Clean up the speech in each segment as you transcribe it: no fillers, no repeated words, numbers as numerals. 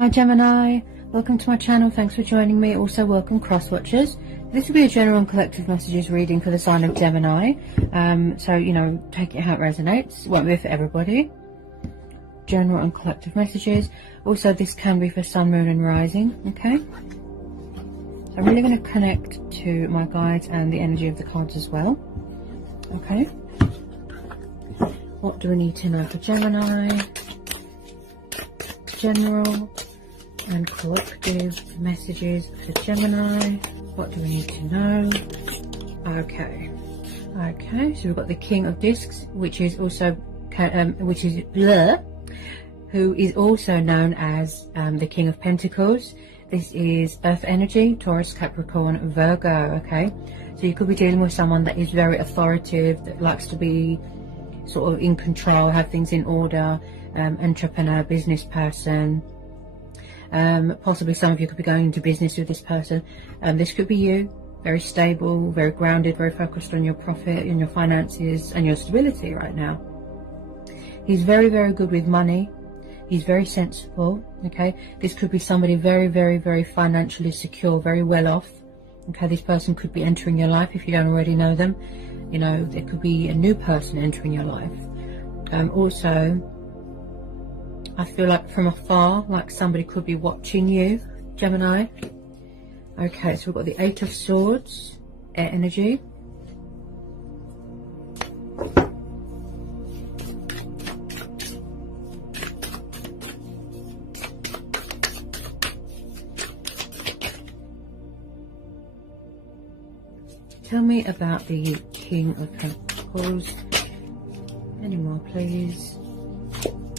Hi Gemini, welcome to my channel. Thanks for joining me. Also welcome cross watchers. This will be a general and collective messages reading for the sign of Gemini. So you know, take it how it resonates. It won't be for everybody. General and collective messages. Also this can be for sun, moon and rising. Okay, so I'm really going to connect to my guides and the energy of the cards as well. Okay, what do we need to know for Gemini? General and collective messages for Gemini. What do we need to know? Okay, so we've got the King of Discs, which is also who is also known as the King of Pentacles. This is earth energy, Taurus, Capricorn, Virgo. Okay, so you could be dealing with someone that is very authoritative, that likes to be sort of in control, have things in order, entrepreneur, business person. Possibly some of you could be going into business with this person. This could be you, very stable, very grounded, very focused on your profit and your finances and your stability right now. He's very, very good with money. He's very sensible. Okay, this could be somebody very, very, very financially secure, very well off. Okay, this person could be entering your life if you don't already know them. You know, there could be a new person entering your life. Also, I feel like from afar, like somebody could be watching you, Gemini. Okay, so we've got the Eight of Swords, air energy. Tell me about the King of Pentacles. Any more, please?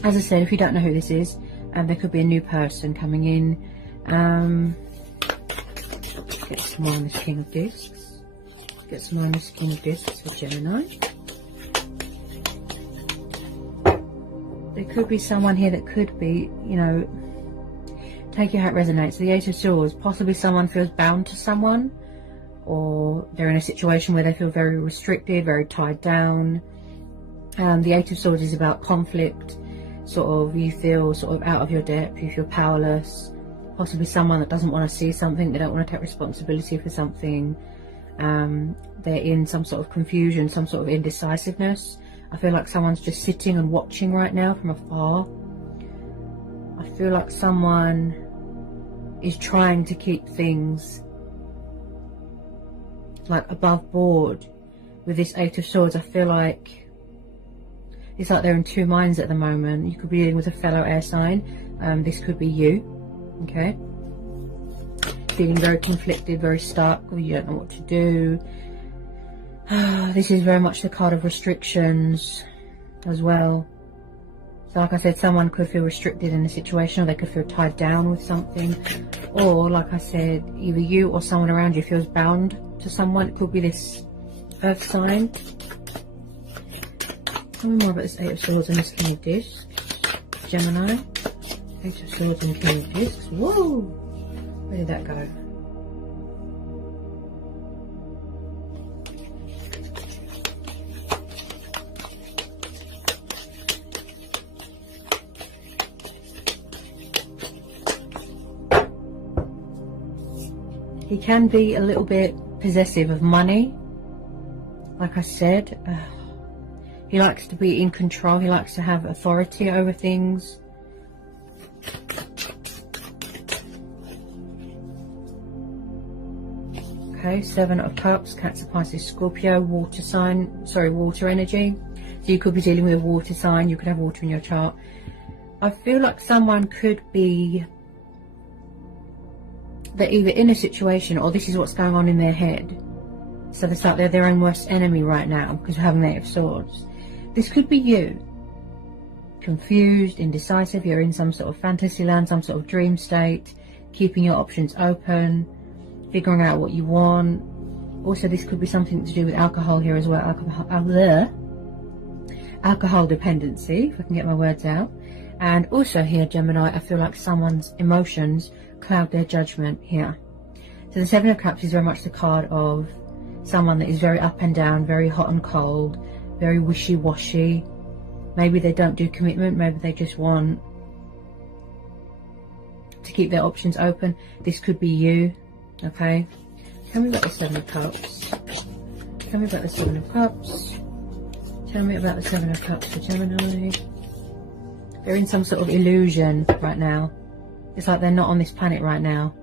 As I said, if you don't know who this is, there could be a new person coming in. Get some more on this King of Discs. Get some more on this King of Discs for Gemini. There could be someone here that could be, you know, take it how it resonates. The Eight of Swords, possibly someone feels bound to someone, or they're in a situation where they feel very restricted, very tied down. The Eight of Swords is about conflict. Sort of, you feel sort of out of your depth, you feel powerless. Possibly someone that doesn't want to see something, they don't want to take responsibility for something. They're in some sort of confusion, some sort of indecisiveness. I feel like someone's just sitting and watching right now from afar. I feel like someone is trying to keep things like above board. With this Eight of Swords, I feel like it's like they're in two minds at the moment. You could be dealing with a fellow air sign. This could be you. Okay, feeling very conflicted, very stuck, or you don't know what to do. This is very much the card of restrictions as well. So like I said, someone could feel restricted in a situation, or they could feel tied down with something, or like I said, either you or someone around you feels bound to someone. It could be this earth sign. Tell me more about this Eight of Swords and this King of Discs. Gemini. Eight of Swords and King of Discs. Whoa! Where did that go? He can be a little bit possessive of money. Like I said, he likes to be in control. He likes to have authority over things. Okay, Seven of Cups, Cancer, Pisces, Scorpio, water sign, sorry, water energy. So you could be dealing with a water sign. You could have water in your chart. I feel like someone could be, they're either in a situation, or this is what's going on in their head. So it's like they're their own worst enemy right now because we're having the Eight of Swords. This could be you, confused, indecisive. You're in some sort of fantasy land, some sort of dream state, keeping your options open, figuring out what you want. Also, this could be something to do with alcohol here as well. Alcohol dependency, if I can get my words out. And also here, Gemini, I feel like someone's emotions cloud their judgment here. So the Seven of Cups is very much the card of someone that is very up and down, very hot and cold, very wishy-washy. Maybe they don't do commitment, maybe they just want to keep their options open. This could be you, okay? Tell me about the Seven of Cups. Tell me about the Seven of Cups. Tell me about the Seven of Cups for Gemini. They're in some sort of illusion right now. It's like they're not on this planet right now.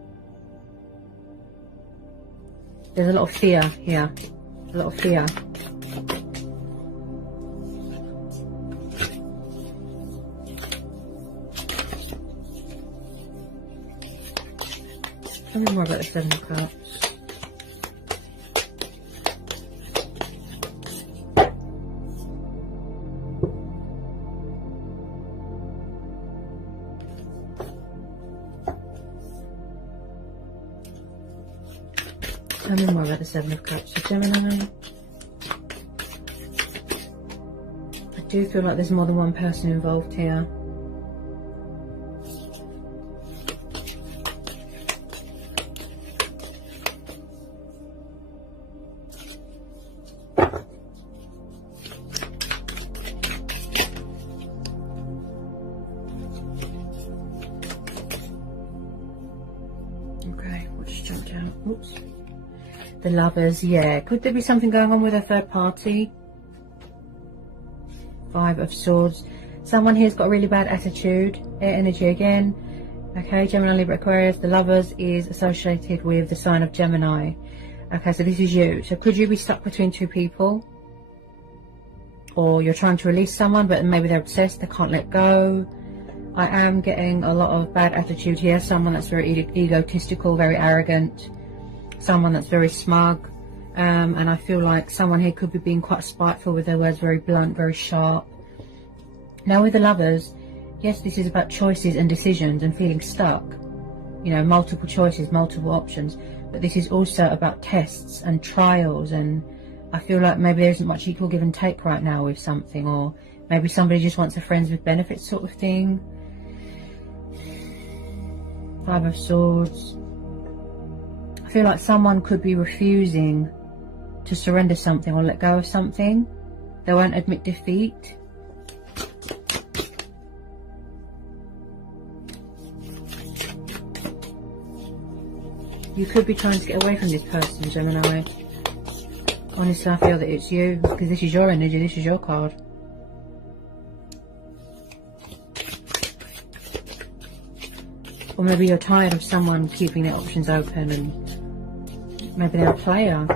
There's a lot of fear here. A lot of fear. Tell me more about the Seven of Cups. Tell me more about the Seven of Cups for Gemini. I do feel like there's more than one person involved here. Okay, what just jumped out? Oops. The Lovers, yeah. Could there be something going on with a third party? Five of Swords. Someone here's got a really bad attitude. Air energy again. Okay, Gemini, Libra, Aquarius. The Lovers is associated with the sign of Gemini. Okay, so this is you. So could you be stuck between two people? Or you're trying to release someone, but maybe they're obsessed, they can't let go. I am getting a lot of bad attitude here. Someone that's very egotistical, very arrogant. Someone that's very smug, and I feel like someone here could be being quite spiteful with their words, very blunt, very sharp. Now with the Lovers, yes, this is about choices and decisions and feeling stuck, you know, multiple choices, multiple options, but this is also about tests and trials, and I feel like maybe there isn't much equal give and take right now with something, or maybe somebody just wants a friends with benefits sort of thing. Five of Swords. I feel like someone could be refusing to surrender something or let go of something. They won't admit defeat. You could be trying to get away from this person, Gemini. Honestly, I feel that it's you, because this is your energy, this is your card. Or maybe you're tired of someone keeping their options open, and maybe they're a player.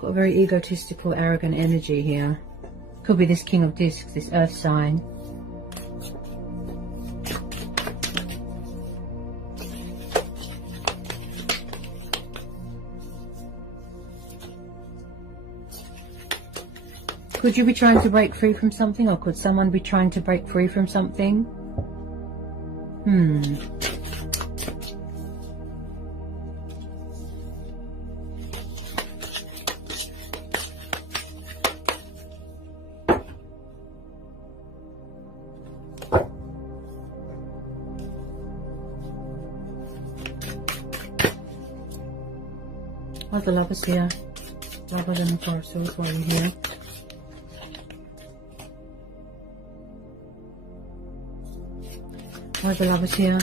Got a very egotistical, arrogant energy here. Could be this King of Discs, this Earth sign. Could you be trying to break free from something, or could someone be trying to break free from something? Why's the Lovers here? Lovers and the Taurus, why are you here? Why are the Lovers here?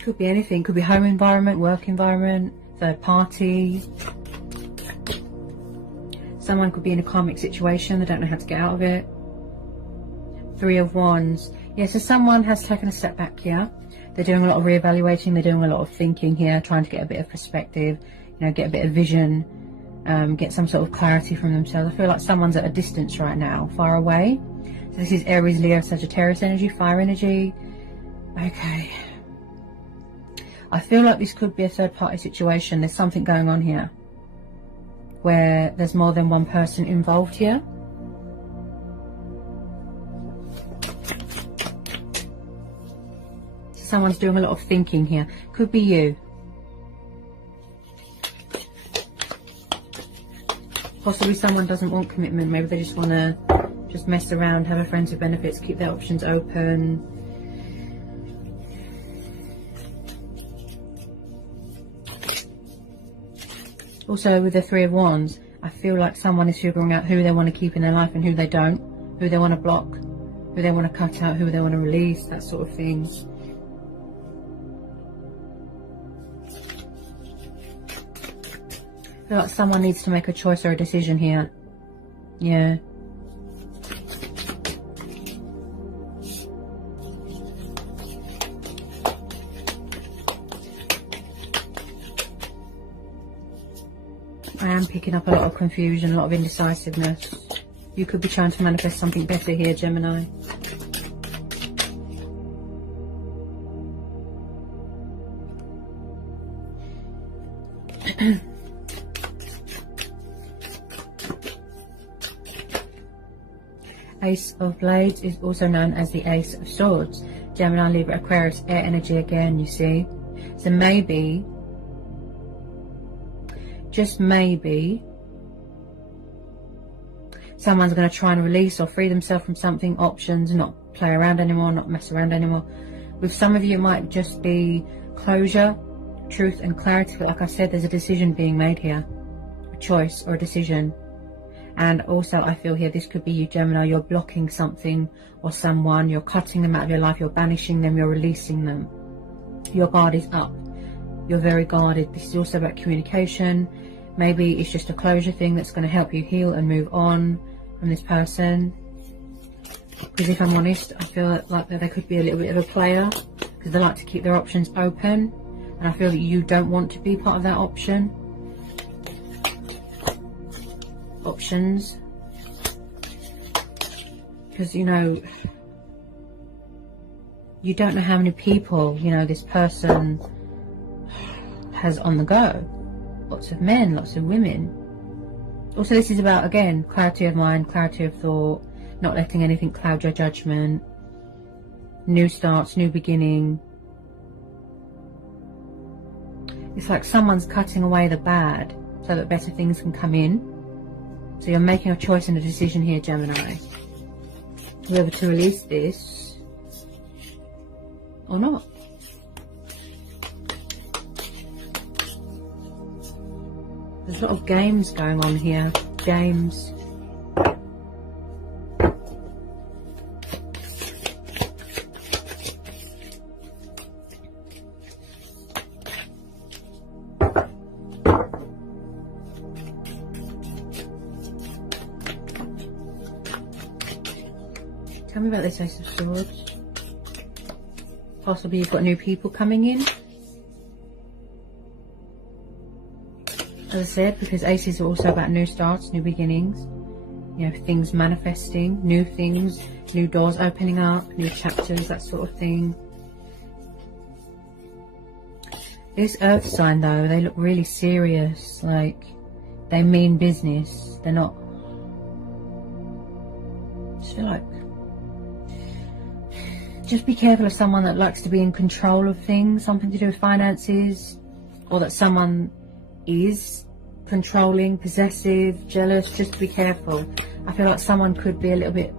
Could be anything. Could be home environment, work environment, third party. Someone could be in a karmic situation. They don't know how to get out of it. Three of Wands. Yeah, so someone has taken a step back here. They're doing a lot of reevaluating. They're doing a lot of thinking here, trying to get a bit of perspective. You know, get a bit of vision, get some sort of clarity from themselves. I feel like someone's at a distance right now, far away. So this is Aries, Leo, Sagittarius energy, fire energy. Okay. I feel like this could be a third party situation. There's something going on here where there's more than one person involved here. Someone's doing a lot of thinking here. Could be you. Possibly someone doesn't want commitment. Maybe they just want to just mess around, have a friends with benefits, keep their options open. Also with the Three of Wands, I feel like someone is figuring out who they want to keep in their life and who they don't, who they want to block, who they want to cut out, who they want to release, that sort of thing. I feel like someone needs to make a choice or a decision here. Yeah. I am picking up a lot of confusion, a lot of indecisiveness. You could be trying to manifest something better here, Gemini. Ace of Blades is also known as the Ace of Swords. Gemini, Libra, Aquarius, air energy again, you see. So maybe, just maybe, someone's going to try and release or free themselves from something, options, not play around anymore, not mess around anymore. With some of you, it might just be closure, truth and clarity. But like I said, there's a decision being made here, a choice or a decision. And also I feel here, this could be you, Gemini, you're blocking something or someone, you're cutting them out of your life, you're banishing them, you're releasing them. Your guard is up. You're very guarded. This is also about communication. Maybe it's just a closure thing that's going to help you heal and move on from this person. Because if I'm honest, I feel like they could be a little bit of a player, because they like to keep their options open. And I feel that you don't want to be part of that options. Because, you know, you don't know how many people, you know, this person has on the go. Lots of men, lots of women. Also, this is about, again, clarity of mind, clarity of thought, not letting anything cloud your judgment, new starts, new beginning. It's like someone's cutting away the bad so that better things can come in. So you're making a choice and a decision here, Gemini, whether to release this or not. There's a lot of games going on here. Games. Tell me about this Ace of Swords. Possibly you've got new people coming in. As I said, because aces are also about new starts, new beginnings. You know, things manifesting, new things, new doors opening up, new chapters, that sort of thing. This earth sign though, they look really serious, like they mean business. They're not, I just feel like, just be careful of someone that likes to be in control of things, something to do with finances, or that someone is controlling, possessive, jealous. Just be careful. I feel like someone could be a little bit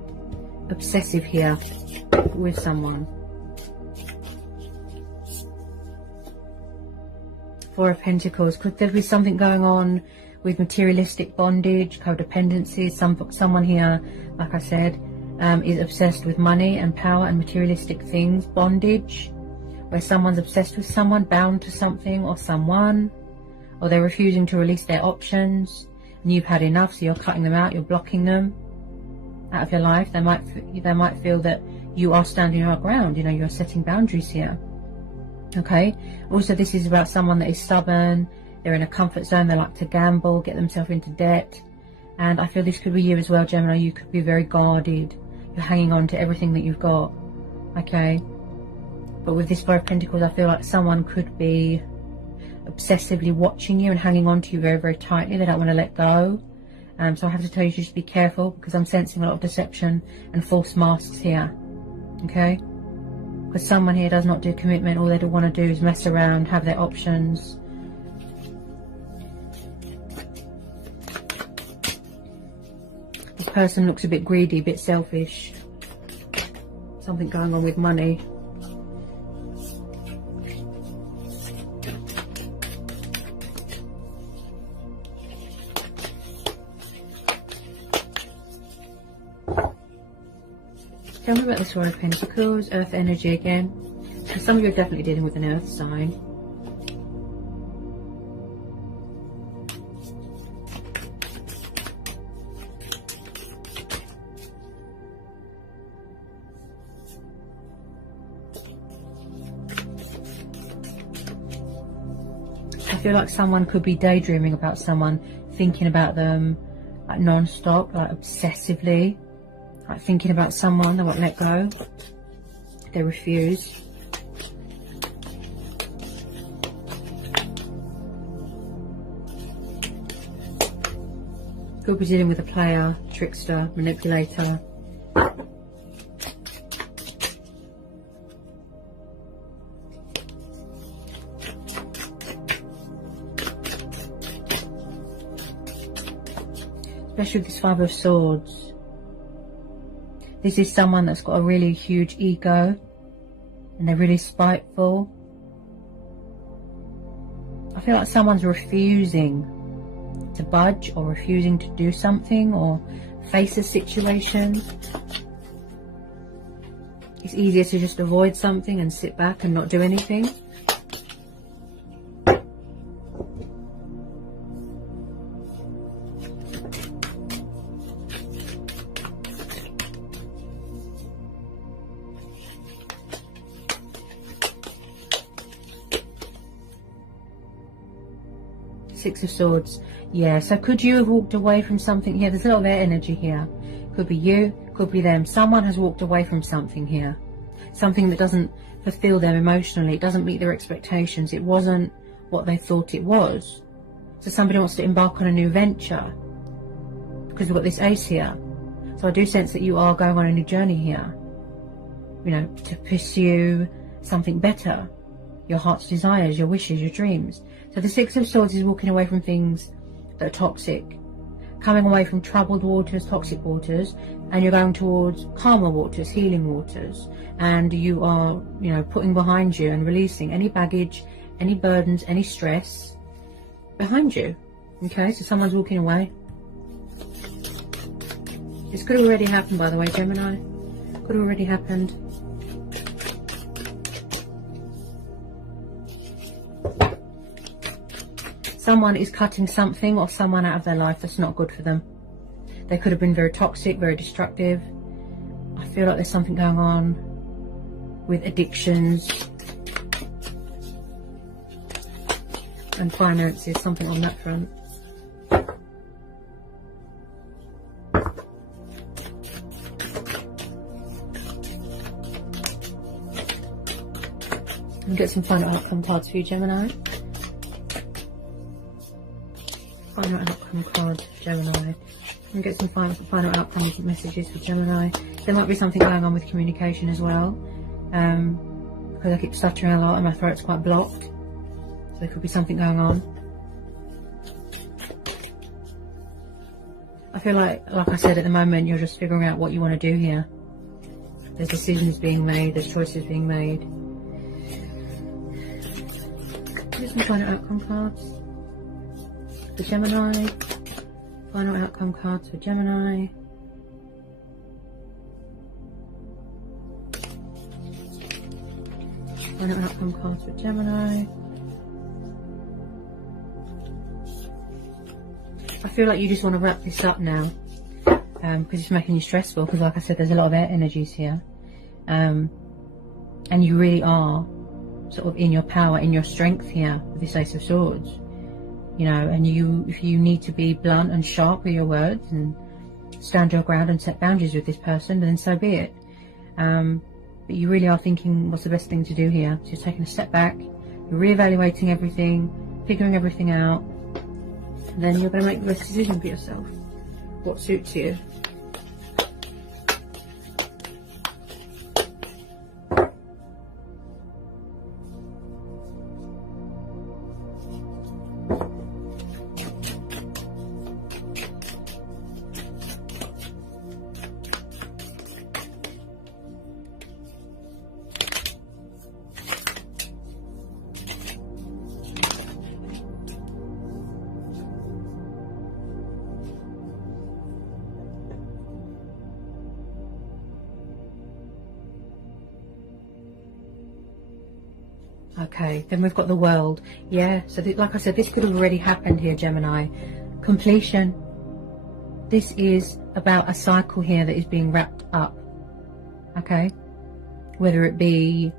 obsessive here with someone. Four of Pentacles. Could there be something going on with materialistic bondage, codependency? Someone here, like I said, is obsessed with money and power and materialistic things. Bondage, where someone's obsessed with someone, bound to something or someone, or they're refusing to release their options, and you've had enough, so you're cutting them out, you're blocking them out of your life. They might feel that you are standing your ground, you know, you're setting boundaries here. Okay. Also, this is about someone that is stubborn, they're in a comfort zone, they like to gamble, get themselves into debt. And I feel this could be you as well, Gemini. You could be very guarded, you're hanging on to everything that you've got. Okay. But with this Four of Pentacles, I feel like someone could be obsessively watching you and hanging on to you very, very tightly. They don't want to let go. So I have to tell you to just be careful, because I'm sensing a lot of deception and false masks here. Okay. Because someone here does not do commitment. All they do want to do is mess around, have their options. This person looks a bit greedy, a bit selfish. Something going on with money. Tell me about the Four of Pentacles, Earth energy again. So some of you are definitely dealing with an Earth sign. I feel like someone could be daydreaming about someone, thinking about them like non-stop, like obsessively, like thinking about someone. They won't let go, they refuse. Could be dealing with a player, trickster, manipulator. Especially with this Five of Swords. This is someone that's got a really huge ego and they're really spiteful. I feel like someone's refusing to budge or refusing to do something or face a situation. It's easier to just avoid something and sit back and not do anything. Six of Swords. Yeah, so could you have walked away from something? Yeah, there's a lot of air energy here. Could be you, could be them. Someone has walked away from something here. Something that doesn't fulfill them emotionally. It doesn't meet their expectations. It wasn't what they thought it was. So somebody wants to embark on a new venture. Because we've got this Ace here. So I do sense that you are going on a new journey here. You know, to pursue something better. Your heart's desires, your wishes, your dreams. So the Six of Swords is walking away from things that are toxic, coming away from troubled waters, toxic waters, and you're going towards calmer waters, healing waters, and you are, you know, putting behind you and releasing any baggage, any burdens, any stress behind you. Okay, so someone's walking away. This could have already happened, by the way, Gemini. Could have already happened. Someone is cutting something or someone out of their life that's not good for them. They could have been very toxic, very destructive. I feel like there's something going on with addictions and finances, something on that front. And get some final outcome cards for you, Gemini. Final outcome cards for Gemini. And get some final outcome messages for Gemini. There might be something going on with communication as well. Because I keep stuttering a lot and my throat's quite blocked. So there could be something going on. I feel like I said, at the moment you're just figuring out what you want to do here. There's decisions being made, there's choices being made. Here's some final outcome cards for Gemini. Final outcome cards for Gemini. Final outcome cards for Gemini. I feel like you just want to wrap this up now, because it's making you stressful, because like I said, there's a lot of air energies here, and you really are sort of in your power, in your strength here with this Ace of Swords. You know, and if you need to be blunt and sharp with your words and stand your ground and set boundaries with this person, then so be it. But you really are thinking, what's the best thing to do here? So you're taking a step back, you're reevaluating everything, figuring everything out, and then you're going to make the best decision for yourself. What suits you. Okay, then we've got the World. Yeah, so like I said, this could have already happened here, Gemini. Completion. This is about a cycle here that is being wrapped up. Okay, whether it be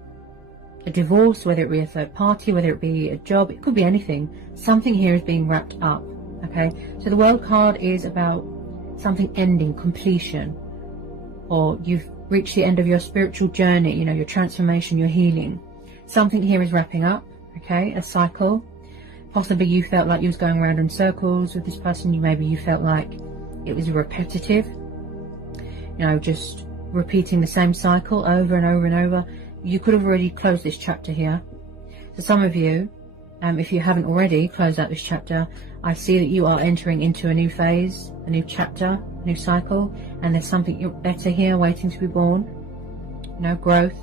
a divorce, whether it be a third party, whether it be a job, it could be anything. Something here is being wrapped up. Okay, so the World card is about something ending, completion, or you've reached the end of your spiritual journey, you know, your transformation, your healing. Something here is wrapping up. Okay, a cycle. Possibly you felt like you was going around in circles with this person. Maybe you felt like it was repetitive, you know, just repeating the same cycle over and over and over. You could have already closed this chapter here. So some of you, if you haven't already closed out this chapter, I see that you are entering into a new phase, a new chapter, a new cycle, and there's something better here waiting to be born. You know, growth.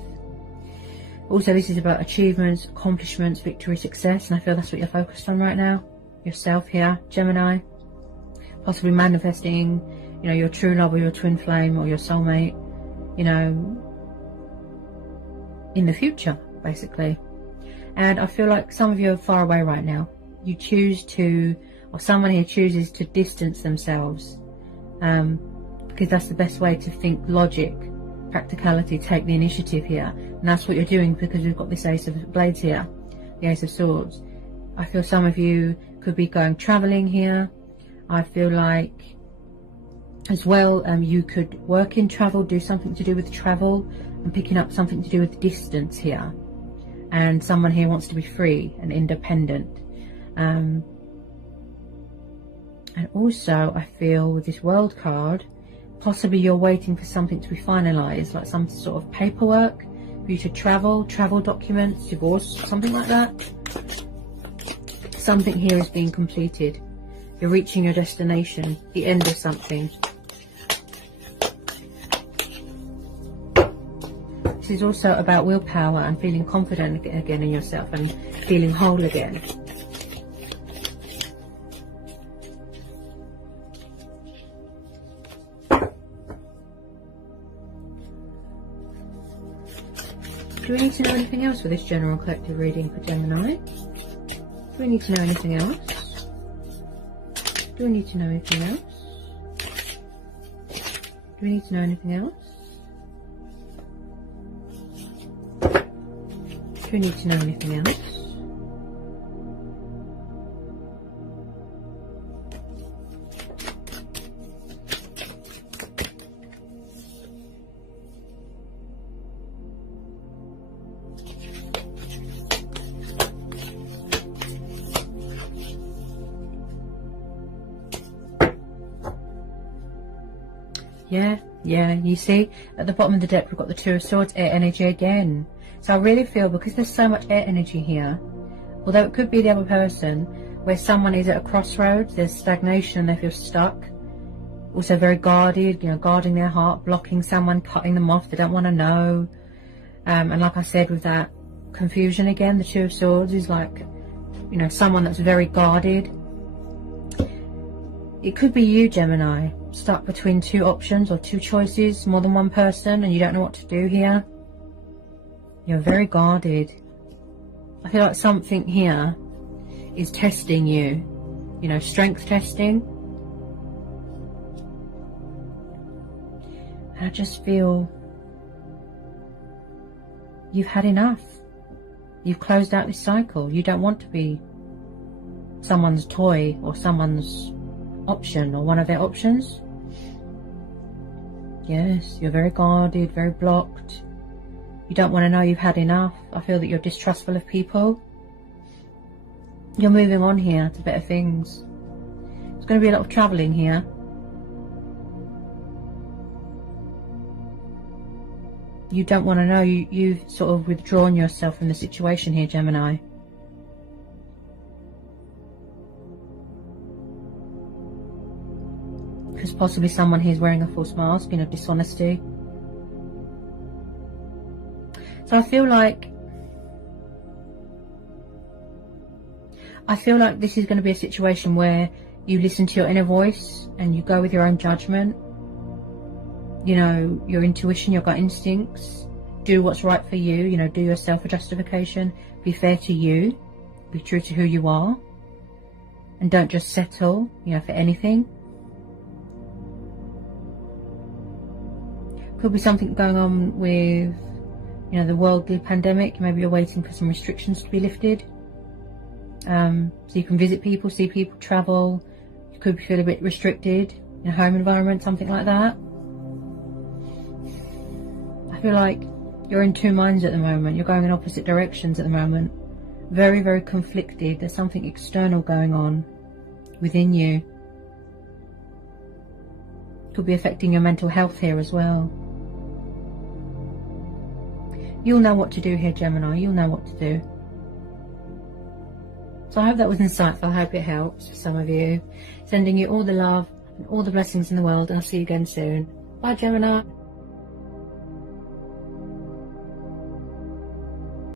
Also, this is about achievements, accomplishments, victory, success, and I feel that's what you're focused on right now. Yourself here, Gemini. Possibly manifesting, you know, your true love or your twin flame or your soulmate, you know, in the future, basically. And I feel like some of you are far away right now. You choose to, or someone here chooses to distance themselves, because that's the best way to think logic, practicality, take the initiative here. And that's what you're doing, because we've got this Ace of Blades here, the Ace of Swords. I feel some of you could be going traveling here. I feel like as well, you could work in travel, do something to do with travel, and picking up something to do with distance here. And someone here wants to be free and independent. And also I feel with this World card, possibly you're waiting for something to be finalized, like some sort of paperwork for you to travel documents, divorce, something like that. Something here is being completed. You're reaching your destination, the end of something. This is also about willpower and feeling confident again in yourself and feeling whole again. Do we need to know anything else for this general collective reading for Gemini? Do we need to know anything else? Do we need to know anything else? Do we need to know anything else? Do we need to know anything else? Yeah, you see at the bottom of the deck we've got the Two of Swords, air energy again. So I really feel, because there's so much air energy here, although it could be the other person, where someone is at a crossroads, there's stagnation, they feel stuck, also very guarded, you know, guarding their heart, blocking someone, cutting them off, they don't want to know. And like I said, with that confusion again, the Two of Swords is like, you know, someone that's very guarded. It could be you, Gemini, stuck between two options or two choices, more than one person, and you don't know what to do here. You're very guarded. I feel like something here is testing you, you know, strength testing. And I just feel you've had enough. You've closed out this cycle. You don't want to be someone's toy or someone's option or one of their options. Yes, you're very guarded, very blocked. You don't want to know you've had enough. I feel that you're distrustful of people. You're moving on here to better things. There's going to be a lot of travelling here. You don't want to know. You've sort of withdrawn yourself from the situation here, Gemini. Because possibly someone here is wearing a false mask, you know, dishonesty. So I feel like this is going to be a situation where you listen to your inner voice and you go with your own judgment, you know, your intuition, your gut instincts, do what's right for you, you know, do yourself a justification, be fair to you, be true to who you are, and don't just settle, you know, for anything. Could be something going on with, you know, the worldly pandemic. Maybe you're waiting for some restrictions to be lifted, so you can visit people, see people, travel. You could feel a bit restricted in a home environment, something like that. I feel like you're in two minds at the moment. You're going in opposite directions at the moment. Very, very conflicted. There's something external going on within you. Could be affecting your mental health here as well. You'll know what to do here, Gemini. You'll know what to do. So I hope that was insightful. I hope it helps for some of you. Sending you all the love and all the blessings in the world. And I'll see you again soon. Bye, Gemini.